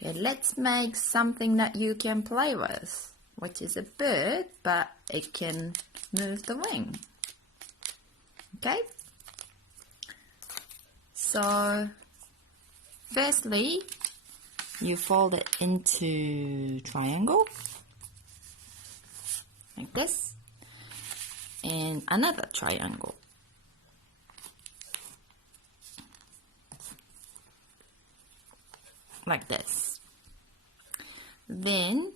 Okay, let's make something that you can play with, which is a bird, but it can move the wing. Okay? So, firstly, you fold it into triangle, like this, and another triangle. Like this. Then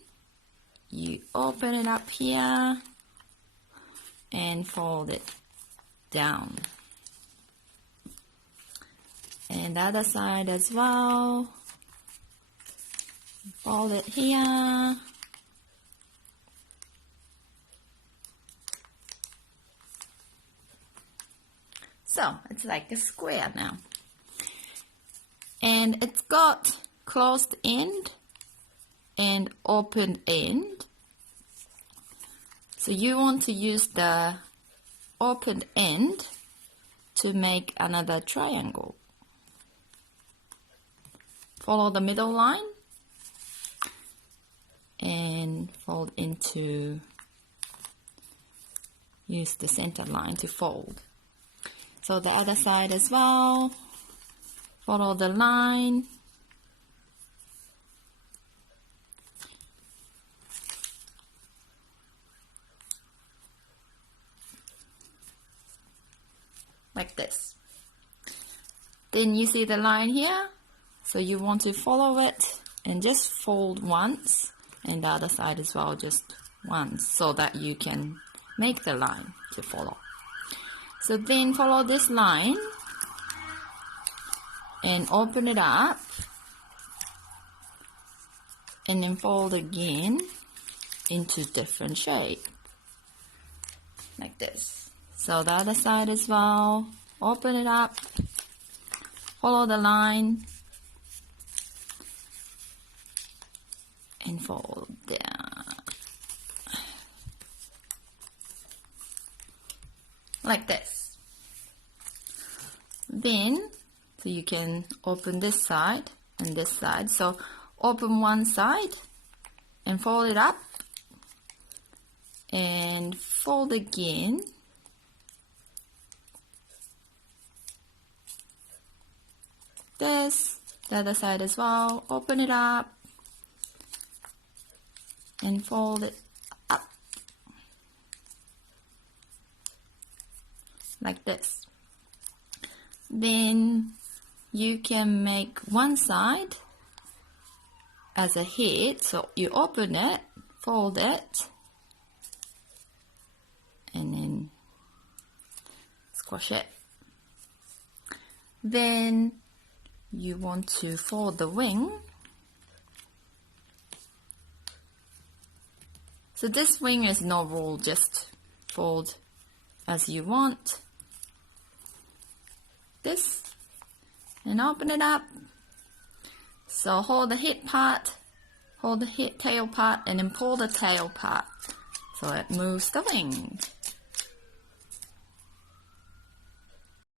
you open it up here and fold it down. And the other side as well. Fold it here. So it's like a square now. And it's got closed end and open end. So you want to use the open end to make another triangle. Follow the middle line and fold into, use the center line to fold. So the other side as well, follow the line. Like this. Then you see the line here, so you want to follow it and just fold once, and the other side as well, just once, so that you can make the line to follow. So then follow this line and open it up and then fold again into different shape, like this. So the other side as well, open it up, follow the line, and fold down. Like this. Then, so you can open this side and this side. So open one side and fold it up and fold again. This, the other side as well, open it up and fold it up like this. Then you can make one side as a head, so you open it, fold it, and then squash it. Then you want to fold the wing. So this wing is no rule, just fold as you want. This, and open it up. So hold the head part, hold the tail part, and then pull the tail part so it moves the wing.